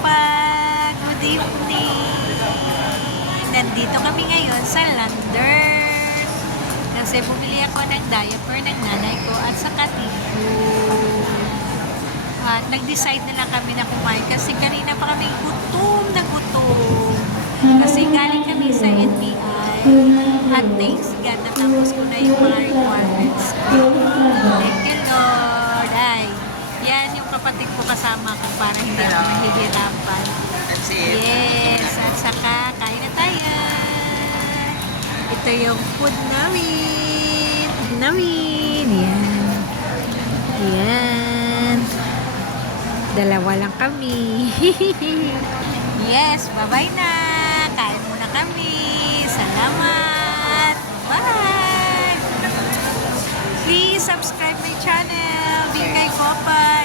Kopa! Good evening! Nandito kami ngayon sa Landers. Kasi bumili ako ng diaper ng nanay ko at saka tissue. At nag-decide na lang kami na kumain kasi kanina pa kami gutom na gutom. Kasi galing kami sa NBI at thanks God natapos ko na yung mga requirements ko. Thank you Lord. Ay, yan yung kapatid ko kasama ko para hindi ako mahihirapan. That's it. Yes, at saka kain na tayo. Ito yung food namin. Yan. Yan. Dalawa lang kami. Yes, bye-bye na. Kain muna kami. Salamat. Bye. Please subscribe my channel. Bingay Kopa.